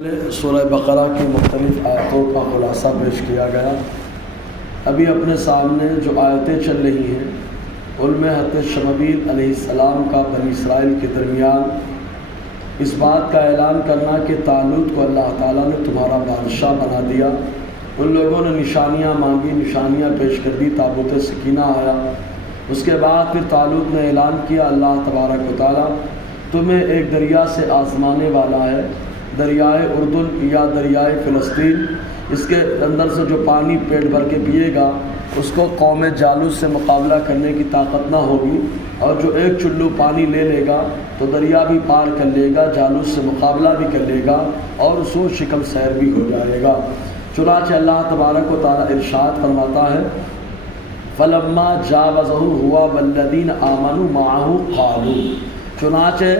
سورہ بقرہ کی مختلف آیتوں کا خلاصہ پیش کیا گیا۔ ابھی اپنے سامنے جو آیتیں چل رہی ہیں ان میں حضرت شمویل علیہ السلام کا بنی اسرائیل کے درمیان اس بات کا اعلان کرنا کہ طالوت کو اللہ تعالیٰ نے تمہارا بادشاہ بنا دیا۔ ان لوگوں نے نشانیاں مانگی، نشانیاں پیش کر دی، تابوت سکینہ آیا۔ اس کے بعد پھر طالوت نے اعلان کیا اللہ تبارک و تعالیٰ تمہیں ایک دریا سے آزمانے والا ہے، دریائے اردن یا دریائے فلسطین۔ اس کے اندر سے جو پانی پیٹ بھر کے پیے گا اس کو قوم جالوت سے مقابلہ کرنے کی طاقت نہ ہوگی، اور جو ایک چلو پانی لے لے گا تو دریا بھی پار کر لے گا، جالوت سے مقابلہ بھی کر لے گا اور سو شکم سیر بھی ہو جائے گا۔ چنانچہ اللہ تبارک و تعالیٰ ارشاد فرماتا ہے فَلَمَّا جَاوَزَهُ هُوَ وَالَّذِينَ آمَنُوا مَعَهُ قَالُوا، چنانچہ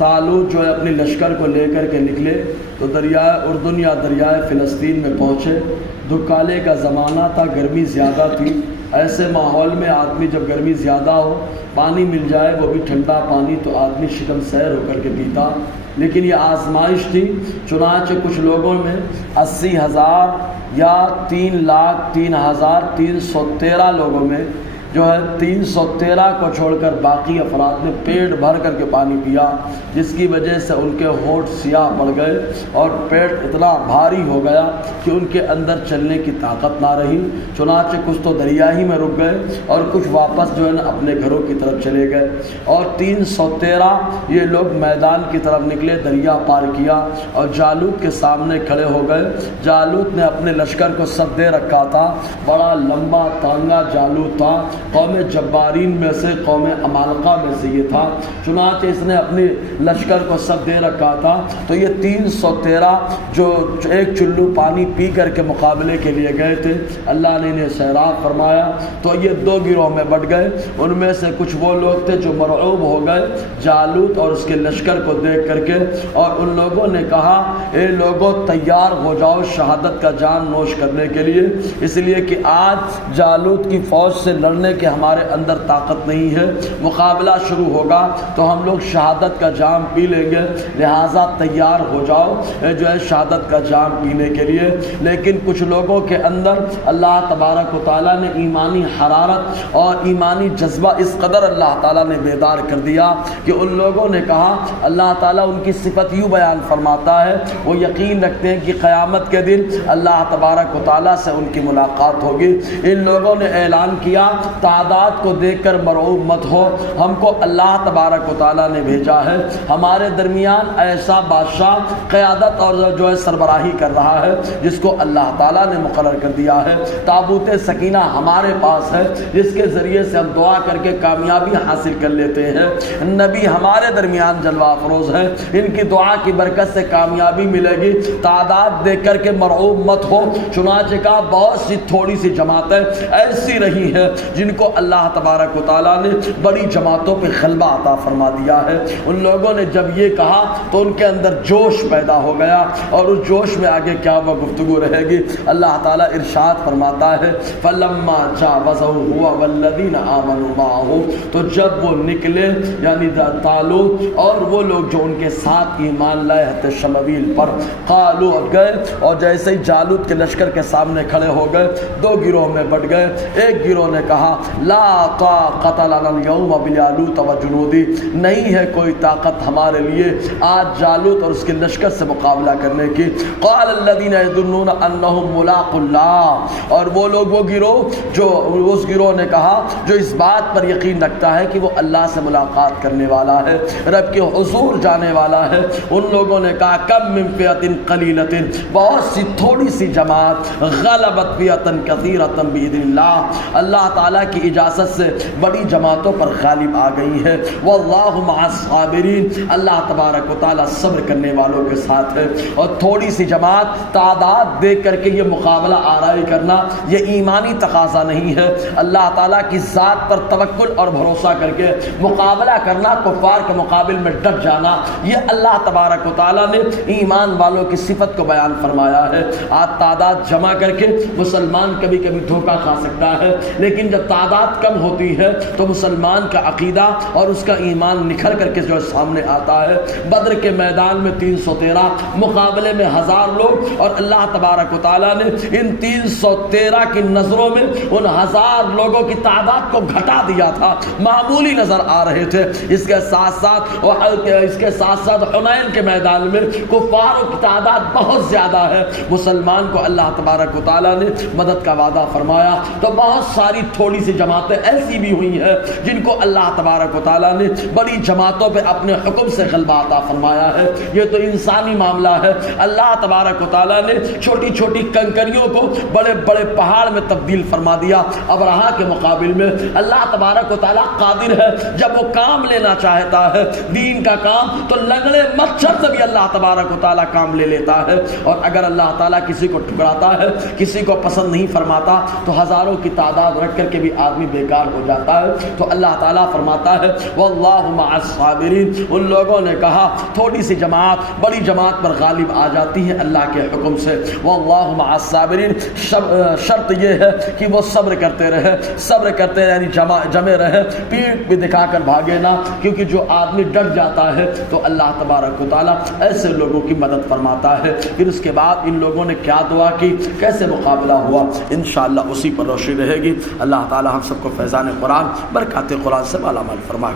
طالوت جو ہے اپنی لشکر کو لے کر کے نکلے تو دریائے اردن یا دریائے فلسطین میں پہنچے۔ دکالے کا زمانہ تھا، گرمی زیادہ تھی۔ ایسے ماحول میں آدمی جب گرمی زیادہ ہو، پانی مل جائے وہ بھی ٹھنڈا پانی تو آدمی شکم سیر ہو کر کے پیتا، لیکن یہ آزمائش تھی۔ چنانچہ کچھ لوگوں میں 80,000 یا 3,03,313 لوگوں میں جو ہے 313 کو چھوڑ کر باقی افراد نے پیٹ بھر کر کے پانی پیا، جس کی وجہ سے ان کے ہونٹ سیاہ پڑ گئے اور پیٹ اتنا بھاری ہو گیا کہ ان کے اندر چلنے کی طاقت نہ رہی۔ چنانچہ کچھ تو دریا ہی میں رک گئے اور کچھ واپس جو ہے نا اپنے گھروں کی طرف چلے گئے، اور 313 یہ لوگ میدان کی طرف نکلے، دریا پار کیا اور جالوت کے سامنے کھڑے ہو گئے۔ جالوت نے اپنے لشکر کو سب دے رکھا تھا، بڑا لمبا تانگا جالوت تھا، قوم جبارین میں سے، قوم عمالقہ میں سے یہ تھا۔ چنانچہ اس نے اپنی لشکر کو سب دے رکھا تھا، تو یہ 313 جو ایک چلو پانی پی کر کے مقابلے کے لیے گئے تھے، اللہ نے انہیں سیراب فرمایا تو یہ دو گروہ میں بٹ گئے۔ ان میں سے کچھ وہ لوگ تھے جو مرعوب ہو گئے جالوت اور اس کے لشکر کو دیکھ کر کے، اور ان لوگوں نے کہا اے لوگوں تیار ہو جاؤ شہادت کا جام نوش کرنے کے لیے، اس لیے کہ آج جالوت کی فوج سے لڑنے کہ ہمارے اندر طاقت نہیں ہے، مقابلہ شروع ہوگا تو ہم لوگ شہادت کا جام پی لیں گے، لہٰذا تیار ہو جاؤ جو ہے شہادت کا جام پینے کے لیے۔ لیکن کچھ لوگوں کے اندر اللہ تبارک و تعالیٰ نے ایمانی حرارت اور ایمانی جذبہ اس قدر اللہ تعالیٰ نے بیدار کر دیا کہ ان لوگوں نے کہا، اللہ تعالیٰ ان کی صفت یوں بیان فرماتا ہے وہ یقین رکھتے ہیں کہ قیامت کے دن اللہ تبارک و تعالیٰ سے ان کی ملاقات ہوگی۔ ان لوگوں نے اعلان کیا تعداد کو دیکھ کر مرعوب مت ہو، ہم کو اللہ تبارک و تعالیٰ نے بھیجا ہے، ہمارے درمیان ایسا بادشاہ قیادت اور جو ہے سربراہی کر رہا ہے جس کو اللہ تعالیٰ نے مقرر کر دیا ہے۔ تابوت سکینہ ہمارے پاس ہے جس کے ذریعے سے ہم دعا کر کے کامیابی حاصل کر لیتے ہیں، نبی ہمارے درمیان جلوہ افروز ہے، ان کی دعا کی برکت سے کامیابی ملے گی، تعداد دیکھ کر کے مرعوب مت ہو۔ چنانچہ کہا بہت سی تھوڑی سی جماعتیں ایسی رہی ہیں جن کو اللہ تبارک و تعالیٰ نے بڑی جماعتوں پہ غلبہ عطا فرما دیا ہے۔ ان لوگوں نے جب یہ کہا تو ان کے اندر جوش پیدا ہو گیا، اور اس جوش میں آگے کیا وہ گفتگو رہے گی۔ اللہ تعالیٰ ارشاد فرماتا ہے فَلَمَّا جَاوَزَهُ هُوَ وَالَّذِينَ آمَنُوا مَعَهُ، تو جب وہ نکلے یعنی طالوت اور وہ لوگ جو ان کے ساتھ ایمان لائے حضرت شمویل پر، قالوا گئے اور جیسے ہی جالوت کے لشکر کے سامنے کھڑے ہو گئے دو گروہ میں بٹ گئے۔ ایک گروہ نے کہا لا طاقت لنا اليوم بجالوت وجنودی، نہیں ہے کوئی طاقت ہمارے لیے آج جالوت اور اس کے لشکر سے مقابلہ کرنے کی۔ قال الذين يظنون انهم ملاق اللہ، اور وہ لوگ وہ گروہ جو اس گروہ نے کہا جو اس بات پر یقین رکھتا ہے کہ وہ اللہ سے ملاقات کرنے والا ہے، رب کے حضور جانے والا ہے، ان لوگوں نے کہا کم من فئۃ قلیلۃ، بہت سی تھوڑی سی جماعت غلبت فئۃ کثیرۃ باذن اللہ، اللہ تعالیٰ کی اجازت سے بڑی جماعتوں پر غالب آ گئی ہے۔ واللہ مع الصابرین، اللہ تبارک و تعالیٰ صبر کرنے والوں کے ساتھ ہے۔ اور تھوڑی سی جماعت تعداد دیکھ کر کے یہ مقابلہ آرائی کرنا یہ ایمانی تقاضا نہیں ہے، اللہ تعالیٰ کی ذات پر توکل اور بھروسہ کر کے مقابلہ کرنا، کفار کے مقابل میں ڈٹ جانا، یہ اللہ تبارک و تعالیٰ نے ایمان والوں کی صفت کو بیان فرمایا ہے۔ آج تعداد جمع کر کے مسلمان کبھی کبھی دھوکہ کھا سکتا ہے، لیکن جب تعداد کم ہوتی ہے تو مسلمان کا عقیدہ اور اس کا ایمان نکھر کر کے جو سامنے آتا ہے۔ بدر کے میدان میں 313 مقابلے میں 1000 لوگ، اور اللہ تبارک و تعالیٰ نے ان 313 کی نظروں میں ان 1000 لوگوں کی تعداد کو گھٹا دیا تھا، معمولی نظر آ رہے تھے۔ اس کے ساتھ ساتھ حنین کے میدان میں کفاروں کی تعداد بہت زیادہ ہے، مسلمان کو اللہ تبارک و تعالیٰ نے مدد کا وعدہ فرمایا تو بہت ساری تھوڑی سی جماعتیں ایسی بھی ہوئی ہیں جن کو اللہ تبارک و تعالیٰ نے بڑی جماعتوں پہ اپنے حکم سے غلبہ عطا فرمایا ہے۔ یہ تو انسانی معاملہ ہے، اللہ تبارک و تعالیٰ نے چھوٹی چھوٹی کنکریوں کو بڑے بڑے پہاڑ میں تبدیل فرما دیا۔ ابرہا کے مقابل میں اللہ تبارک و تعالیٰ قادر ہے، جب وہ کام لینا چاہتا ہے دین کا کام تو لنگڑے مچھر سے بھی اللہ تبارک و تعالیٰ کام لے لیتا ہے، اور اگر اللہ تعالیٰ کسی کو ٹکراتا ہے، کسی کو پسند نہیں فرماتا تو ہزاروں کی تعداد رکھ کر کے بھی آدمی بیکار ہو جاتا ہے۔ تو اللہ تعالیٰ فرماتا ہے واللہ مع الصابرین، ان لوگوں نے کہا تھوڑی سی جماعت بڑی جماعت پر غالب آ جاتی ہے اللہ کے حکم سے۔ واللہ مع الصابرین، شرط یہ ہے کہ وہ صبر کرتے رہے، صبر کرتے رہے، یعنی جمے رہے، پیٹھ بھی دکھا کر بھاگے نہ، کیونکہ جو آدمی ڈٹ جاتا ہے تو اللہ تبارک و تعالیٰ ایسے لوگوں کی مدد فرماتا ہے۔ پھر اس کے بعد ان لوگوں نے کیا دعا کی، کیسے مقابلہ ہوا، انشاءاللہ اسی پر روشنی رہے گی۔ اللہ تعالیٰ ہم سب کو فیضان قرآن برکات قرآن سے مالا مال فرمائے۔